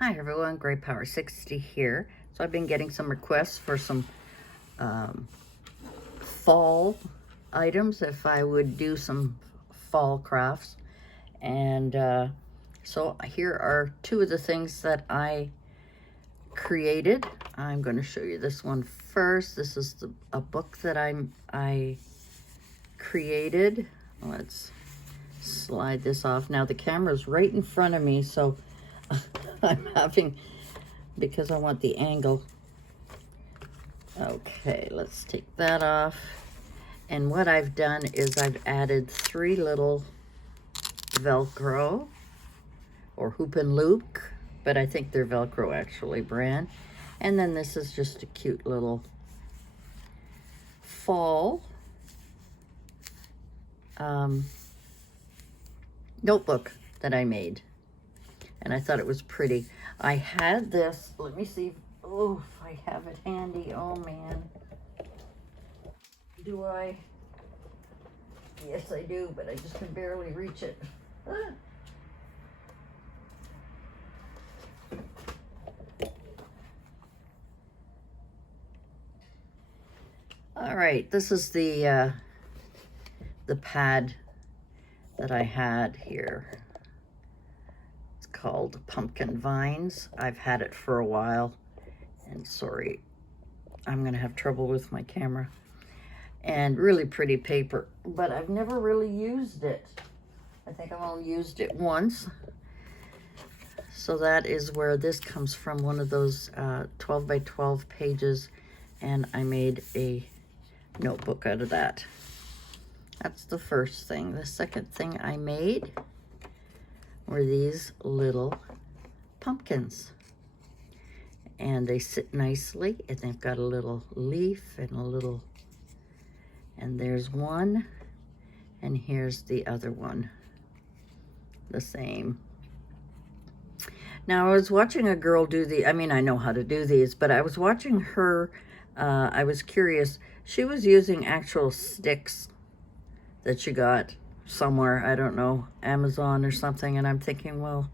Hi everyone, Great Power 60 here. So I've been getting some requests for some fall items, if I would do some fall crafts. And so here are two of the things that I created. I'm going to show you this one first. This is a book that I created. Let's slide this off. Now the camera's right in front of me, so I'm having, because I want the angle. Okay, let's take that off. And what I've done is I've added 3 little Velcro or hoop and loop, but I think they're Velcro actually brand. And then this is just a cute little fall notebook that I made. And I thought it was pretty. I had this, let me see, oh, if I have it handy, oh man. Do I? Yes, I do, but I just can barely reach it. Ah. All right, this is the pad that I had here. It's called Pumpkin Vines. I've had it for a while, and sorry, I'm gonna have trouble with my camera. And really pretty paper, but I've never really used it. I think I've only used it once. So that is where this comes from, one of those 12 by 12 pages, and I made a notebook out of that. That's the first thing. The second thing I made were these little pumpkins. And they sit nicely, and they've got a little leaf and a little, and there's one, and here's the other one, the same. Now I was watching a girl do I know how to do these, but I was watching her, I was curious. She was using actual sticks that she got somewhere, I don't know, Amazon or something, and I'm thinking, well,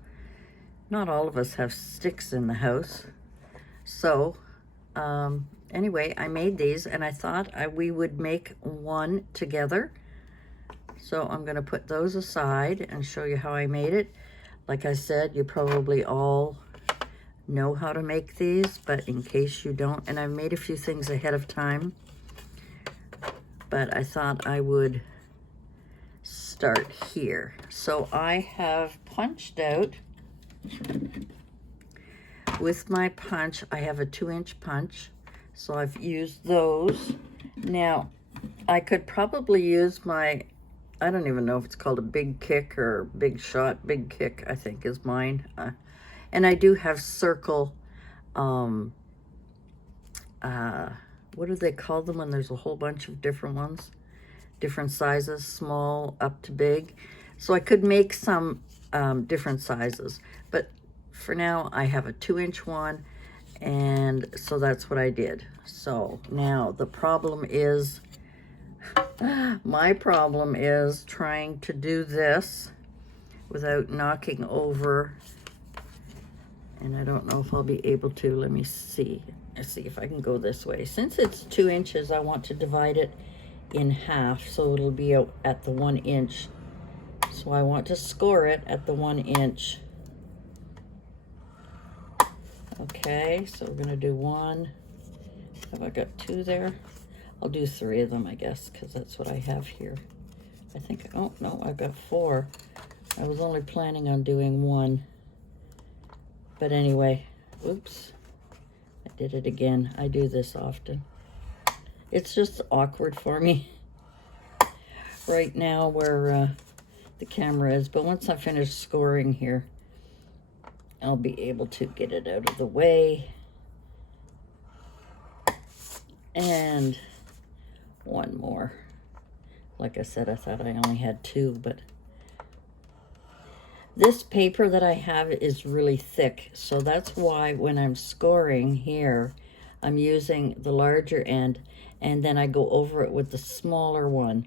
not all of us have sticks in the house. So, anyway, I made these, and I thought we would make one together. So I'm going to put those aside and show you how I made it. Like I said, you probably all know how to make these, but in case you don't, and I've made a few things ahead of time, but I thought I would start here. So I have punched out, with my punch, I have a 2-inch punch, so I've used those. Now, I could probably use my, I don't even know if it's called a Big Kick or Big Shot. Big Kick, I think, is mine. And I do have circle, what do they call them when there's a whole bunch of different ones? Different sizes, small up to big. So I could make some different sizes, but for now I have a 2-inch one, and so that's what I did. So now the problem is, my problem is trying to do this without knocking over, and I don't know if I'll be able to. Let me see. Let's see if I can go this way. Since it's 2 inches, I want to divide it in half, so it'll be out at the 1 inch. So I want to score it at the 1 inch. Okay, so we're gonna do 1. Have I got 2 there? I'll do 3 of them, I guess, because that's what I have here. I think, oh no, I've got 4. I was only planning on doing 1. But anyway, oops, I did it again. I do this often. It's just awkward for me right now where the camera is, but once I finish scoring here, I'll be able to get it out of the way. And 1 more. Like I said, I thought I only had 2, but this paper that I have is really thick, so that's why when I'm scoring here, I'm using the larger end, and then I go over it with the smaller one.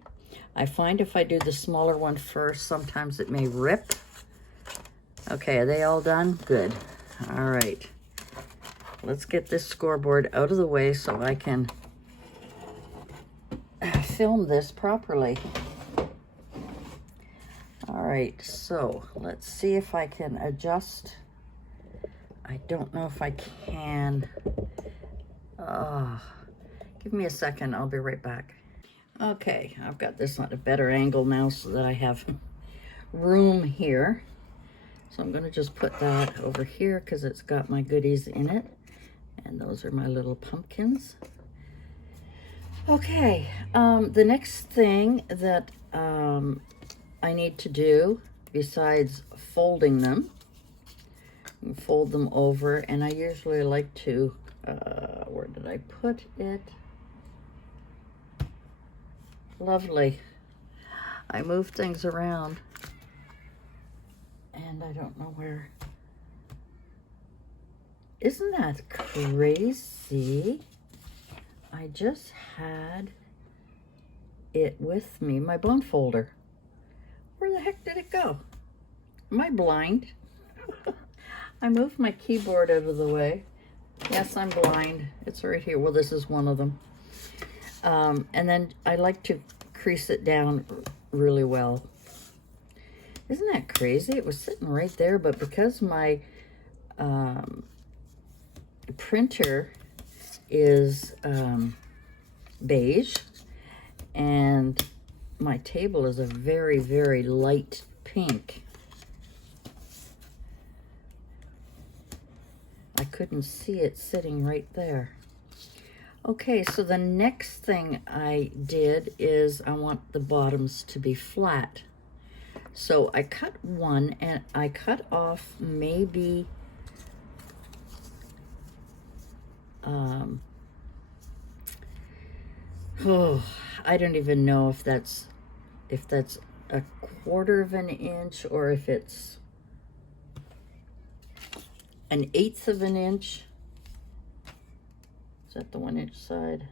I find if I do the smaller one first, sometimes it may rip. Okay, are they all done? Good. All right. Let's get this scoreboard out of the way so I can film this properly. All right, so let's see if I can adjust. I don't know if I can. Give me a second, I'll be right back. Okay, I've got this on a better angle now so that I have room here. So I'm gonna just put that over here because it's got my goodies in it. And those are my little pumpkins. Okay, the next thing that I need to do, besides folding them, fold them over, and I usually like to, where did I put it? Lovely. I move things around, and I don't know where. Isn't that crazy? I just had it with me, my bone folder. Where the heck did it go? Am I blind? I moved my keyboard out of the way. Yes, I'm blind. It's right here. Well, this is one of them. And then I like to crease it down really well. Isn't that crazy? It was sitting right there, but because my printer is beige and my table is a very, very light pink, I couldn't see it sitting right there. Okay, so the next thing I did is I want the bottoms to be flat. So I cut one and I cut off maybe I don't even know if that's a 1/4 of an inch or if it's an 1/8 of an inch. Is that the 1-inch side?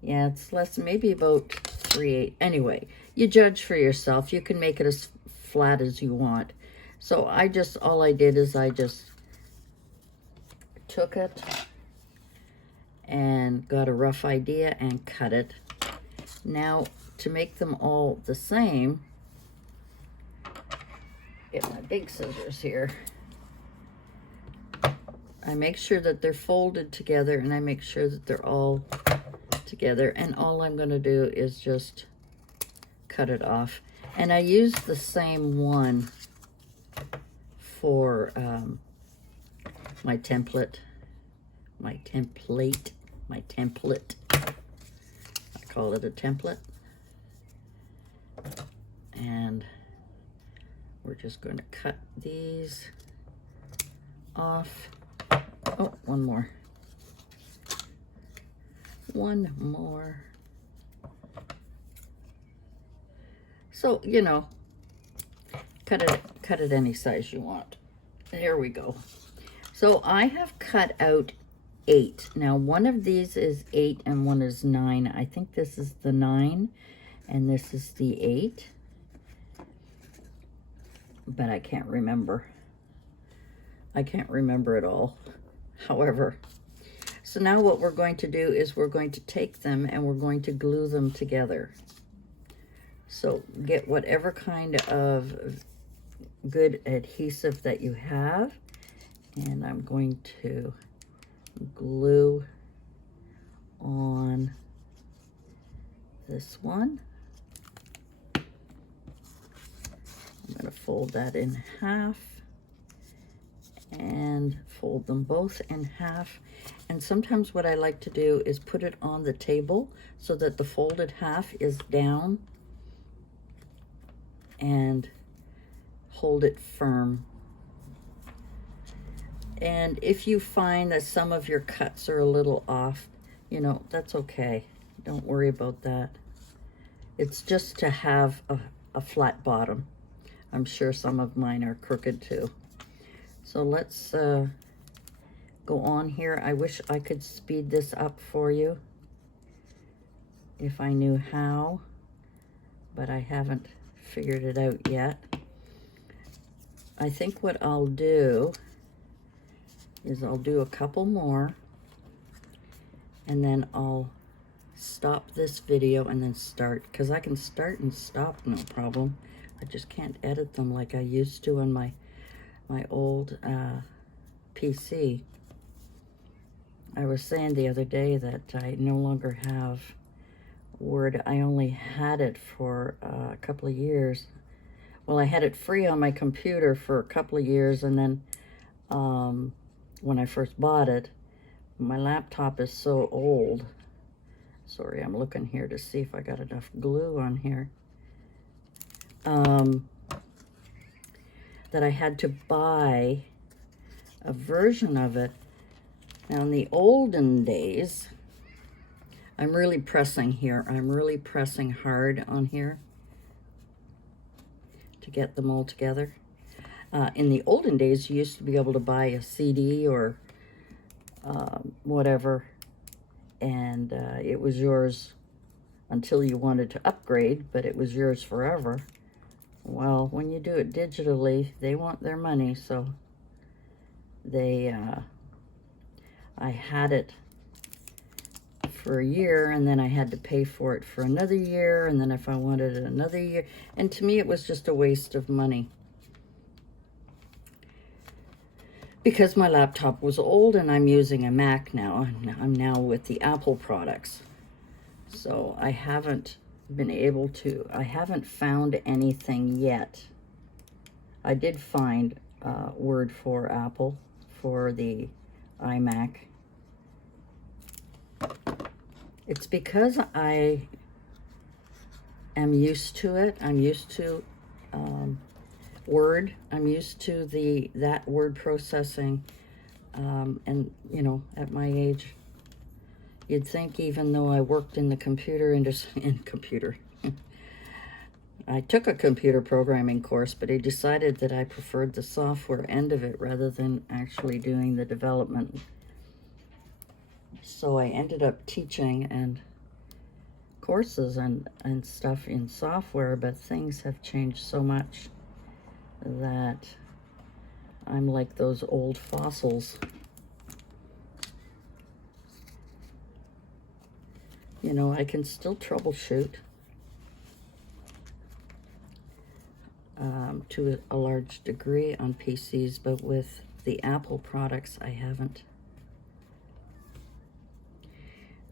Yeah, it's less, maybe about 3/8. Anyway, you judge for yourself. You can make it as flat as you want. So all I did is I just took it and got a rough idea and cut it. Now, to make them all the same, get my big scissors here. I make sure that they're folded together and I make sure that they're all together. And all I'm going to do is just cut it off. And I use the same one for my template. I call it a template. And we're just going to cut these off. Oh, one more. One more. So, you know, cut it any size you want. There we go. So I have cut out 8. Now one of these is 8 and one is 9. I think this is the 9 and this is the 8. But I can't remember. I can't remember it all. However, so now what we're going to do is we're going to take them and we're going to glue them together. So get whatever kind of good adhesive that you have, and I'm going to glue on this one. I'm going to fold that in half and fold them both in half. And sometimes what I like to do is put it on the table so that the folded half is down and hold it firm. And if you find that some of your cuts are a little off, you know, that's okay. Don't worry about that. It's just to have a flat bottom. I'm sure some of mine are crooked too. So let's go on here. I wish I could speed this up for you if I knew how, but I haven't figured it out yet. I think what I'll do is I'll do a couple more, and then I'll stop this video and then start, because I can start and stop no problem. I just can't edit them like I used to on my old PC. I was saying the other day that I no longer have Word. I only had it for a couple of years. Well, I had it free on my computer for a couple of years, and then when I first bought it, my laptop is so old. Sorry, I'm looking here to see if I got enough glue on here. That I had to buy a version of it. Now, in the olden days, I'm really pressing here. I'm really pressing hard on here to get them all together. In the olden days, you used to be able to buy a CD or whatever, and it was yours until you wanted to upgrade, but it was yours forever. Well, when you do it digitally, they want their money, so I had it for a year, and then I had to pay for it for another year, and then if I wanted it another year, and to me it was just a waste of money. Because my laptop was old and I'm using a Mac now, and I'm now with the Apple products. So I haven't been able to, I haven't found anything yet. I did find Word for Apple for the iMac. It's because I am used to it. I'm used to Word. I'm used to that word processing. And, you know, at my age, you'd think even though I worked in the computer industry, I took a computer programming course, but I decided that I preferred the software end of it rather than actually doing the development. So I ended up teaching and courses and stuff in software, but things have changed so much that I'm like those old fossils. You know, I can still troubleshoot to a large degree on PCs, but with the Apple products, I haven't.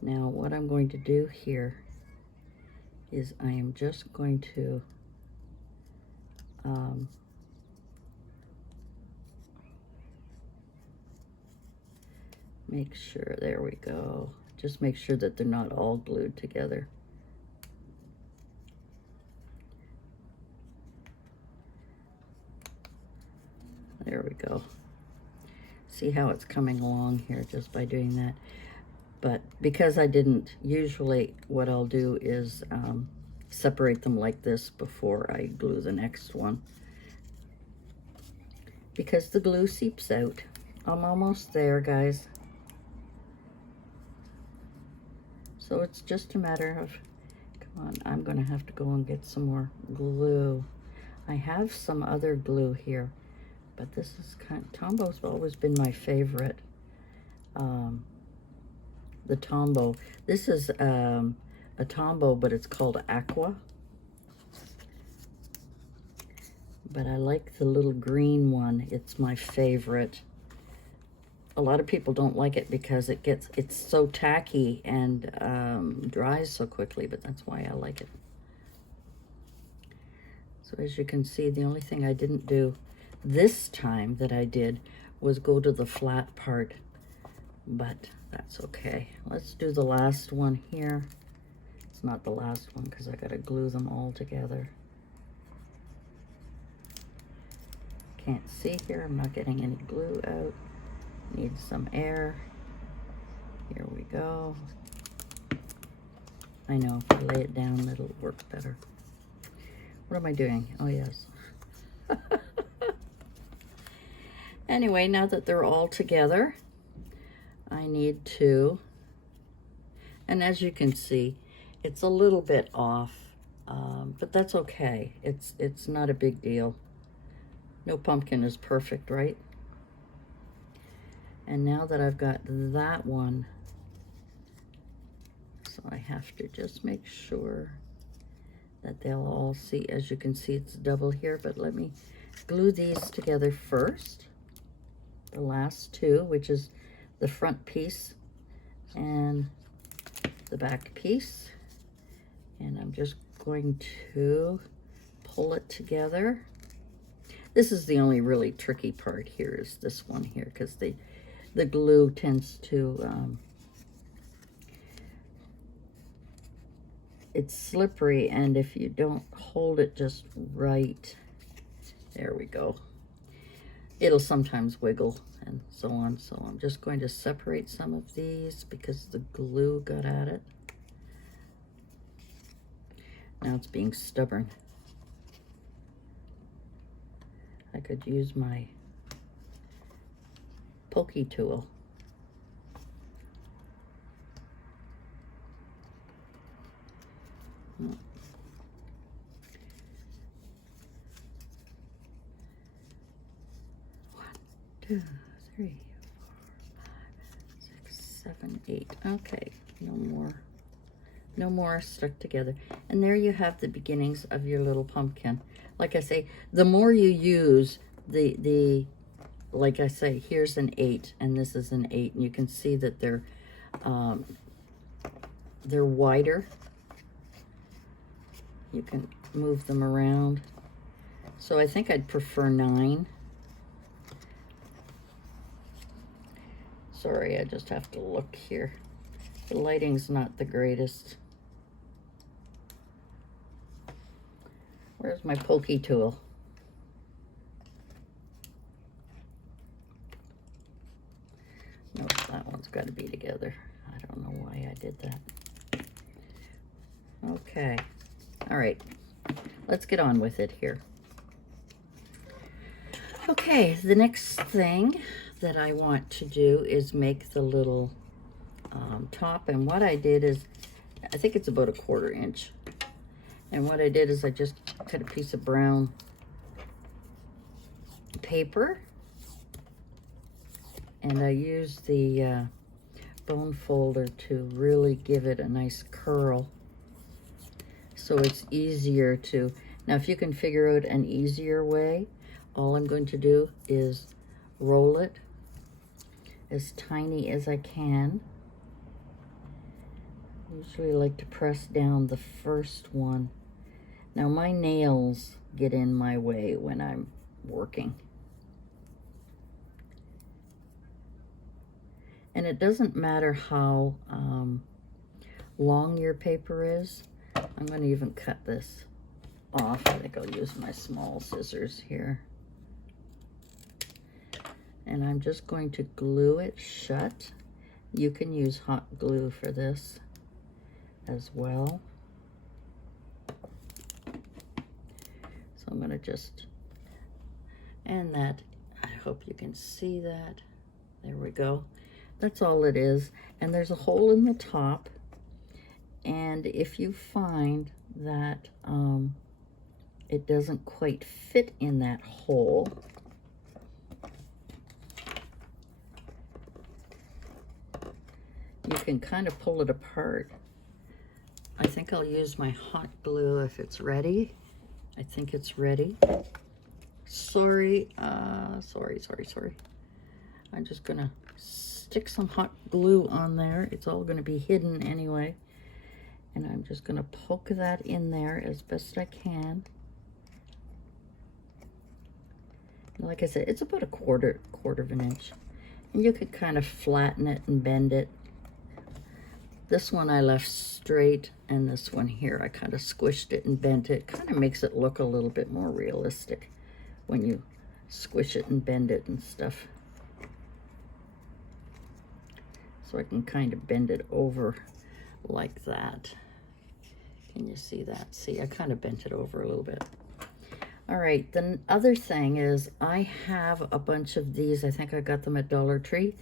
Now, what I'm going to do here is I am just going to make sure, there we go. Just make sure that they're not all glued together. There we go. See how it's coming along here just by doing that. But because I didn't, usually what I'll do is separate them like this before I glue the next one. Because the glue seeps out. I'm almost there, guys. So it's just a matter of, come on, I'm gonna have to go and get some more glue. I have some other glue here, but this is Tombo's always been my favorite. The Tombow. This is a Tombow, but it's called Aqua. But I like the little green one. It's my favorite. A lot of people don't like it because it's so tacky and dries so quickly, but that's why I like it. So as you can see, the only thing I didn't do this time that I did was go to the flat part, but that's okay. Let's do the last one here. It's not the last one because I gotta glue them all together. Can't see here, I'm not getting any glue out. Need some air. Here we go. I know, if I lay it down, it'll work better. What am I doing? Oh, yes. Anyway, now that they're all together, I need to, and as you can see, it's a little bit off, but that's okay. It's not a big deal. No pumpkin is perfect, right? And now that I've got that one, so I have to just make sure that they'll all see. As you can see, it's double here, but let me glue these together first. The last two, which is the front piece and the back piece. And I'm just going to pull it together. This is the only really tricky part here, is this one here, because the glue tends to, it's slippery, and if you don't hold it just right, there we go, it'll sometimes wiggle and so on. So I'm just going to separate some of these because the glue got at it. Now it's being stubborn. I could use my pokey tool. One, 2, 3, 4, 5, 6, 7, 8. Okay, no more stuck together. And there you have the beginnings of your little pumpkin. Like I say, the more you use like I say, here's an 8 and this is an 8, and you can see that they're wider. You can move them around. So I think I'd prefer 9. Sorry, I just have to look here. The lighting's not the greatest. Where's my pokey tool? Nope, that one's got to be together. I don't know why I did that. Okay. All right. Let's get on with it here. Okay, the next thing that I want to do is make the little top. And what I did is, I think it's about 1/4 inch. And what I did is I just cut a piece of brown paper, and I used the bone folder to really give it a nice curl, so it's easier to, now if you can figure out an easier way, all I'm going to do is roll it as tiny as I can. I usually like to press down the first one. Now my nails get in my way when I'm working. And it doesn't matter how long your paper is. I'm going to even cut this off. I think I'll use my small scissors here. And I'm just going to glue it shut. You can use hot glue for this as well. So I'm going to just, and that, I hope you can see that. There we go. That's all it is. And there's a hole in the top. And if you find that it doesn't quite fit in that hole, you can kind of pull it apart. I think I'll use my hot glue if it's ready. I think it's ready. Sorry. I'm just gonna stick some hot glue on there. It's all gonna be hidden anyway. And I'm just gonna poke that in there as best I can. And like I said, it's about 1/4 of an inch. And you could kind of flatten it and bend it. This one I left straight, and this one here I kind of squished it and bent it. Kind of makes it look a little bit more realistic when you squish it and bend it and stuff. So I can kind of bend it over like that. Can you see that? See, I kind of bent it over a little bit. All right, the other thing is I have a bunch of these. I think I got them at Dollar Tree.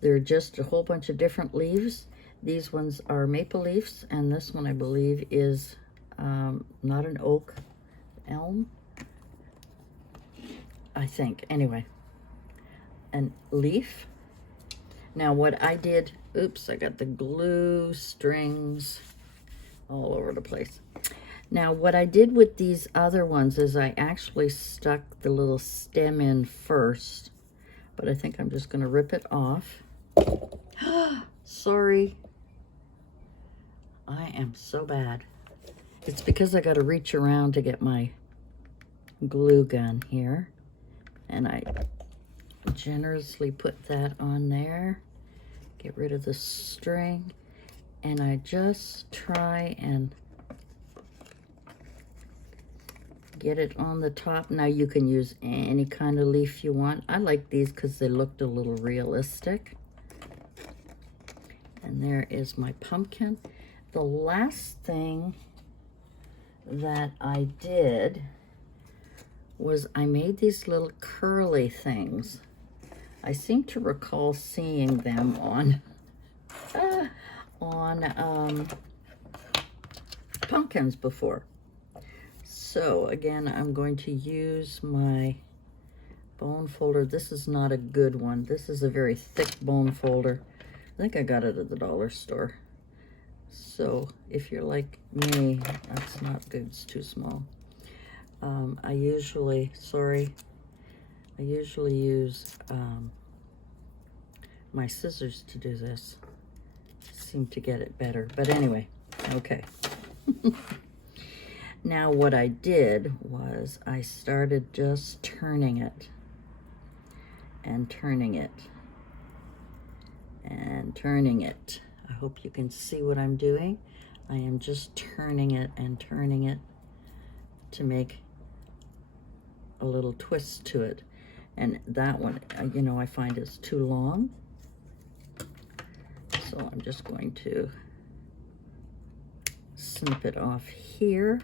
They're just a whole bunch of different leaves. These ones are maple leaves, and this one I believe is not an oak, elm. I think. Anyway, and leaf. Now what I did, oops, I got the glue strings all over the place. Now what I did with these other ones is I actually stuck the little stem in first, but I think I'm just gonna rip it off. Sorry. I am so bad. It's because I gotta reach around to get my glue gun here. And I generously put that on there. Get rid of the string. And I just try and get it on the top. Now you can use any kind of leaf you want. I like these because they looked a little realistic. And there is my pumpkin. The last thing that I did was I made these little curly things. I seem to recall seeing them on pumpkins before. So again, I'm going to use my bone folder. This is not a good one. This is a very thick bone folder. I think I got it at the dollar store. So if you're like me, that's not good, it's too small. I usually use my scissors to do this. Seem to get it better, but anyway, okay. Now what I did was I started just turning it and turning it and turning it. I hope you can see what I'm doing. I am just turning it and turning it to make a little twist to it. And that one, you know, I find is too long. So I'm just going to snip it off here.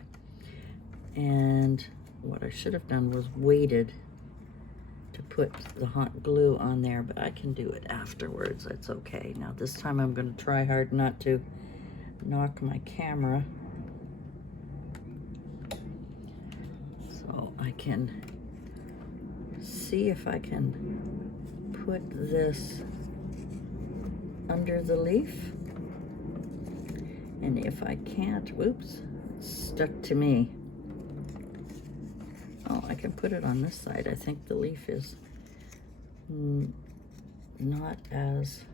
And what I should have done was waited to put the hot glue on there, but I can do it afterwards. That's okay. Now this time I'm going to try hard not to knock my camera. So I can see if I can put this under the leaf. And if I can't, whoops, it's stuck to me. Oh, I can put it on this side. I think the leaf is not as,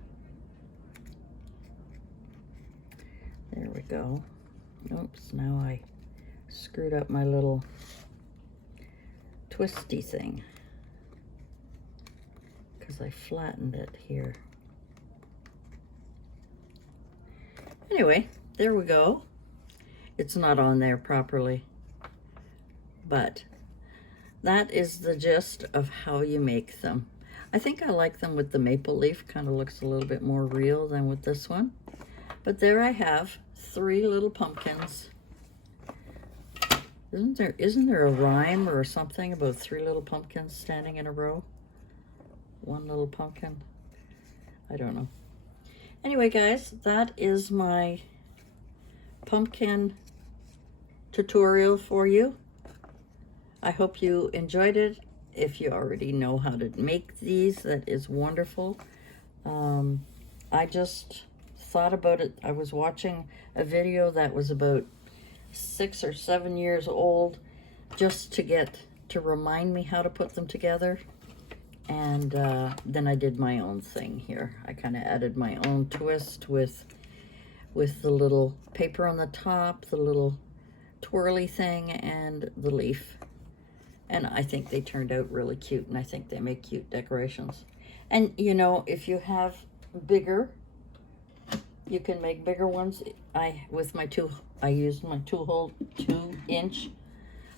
there we go. Oops, now I screwed up my little twisty thing because I flattened it here. Anyway, there we go. It's not on there properly, but that is the gist of how you make them. I think I like them with the maple leaf. Kind of looks a little bit more real than with this one. But there I have 3 little pumpkins. Isn't there a rhyme or something about 3 little pumpkins standing in a row? 1 little pumpkin? I don't know. Anyway, guys, that is my pumpkin tutorial for you. I hope you enjoyed it. If you already know how to make these, that is wonderful. I just thought about it. I was watching a video that was about 6 or 7 years old, just to remind me how to put them together. And then I did my own thing here. I kind of added my own twist with the little paper on the top, the little twirly thing, and the leaf. And I think they turned out really cute, and I think they make cute decorations. And, you know, if you have bigger, you can make bigger ones. I used my 2-inch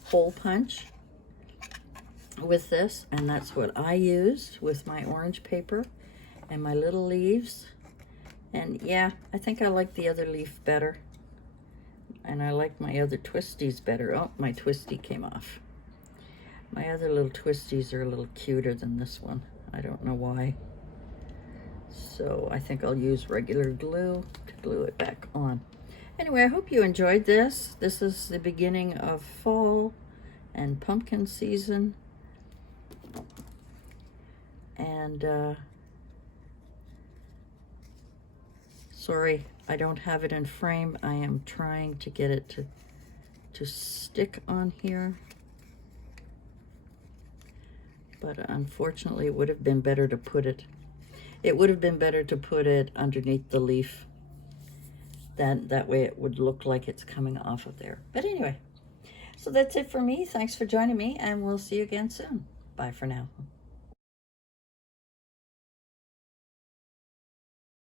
hole punch with this, and that's what I used with my orange paper and my little leaves. And yeah, I think I like the other leaf better, and I like my other twisties better. Oh, my twisty came off. My other little twisties are a little cuter than this one. I don't know why. So I think I'll use regular glue to glue it back on. Anyway, I hope you enjoyed this. This is the beginning of fall and pumpkin season. And sorry, I don't have it in frame. I am trying to get it to stick on here. But unfortunately, it would have been better to put it, underneath the leaf. That way it would look like it's coming off of there. But anyway, so that's it for me. Thanks for joining me, and we'll see you again soon. Bye for now.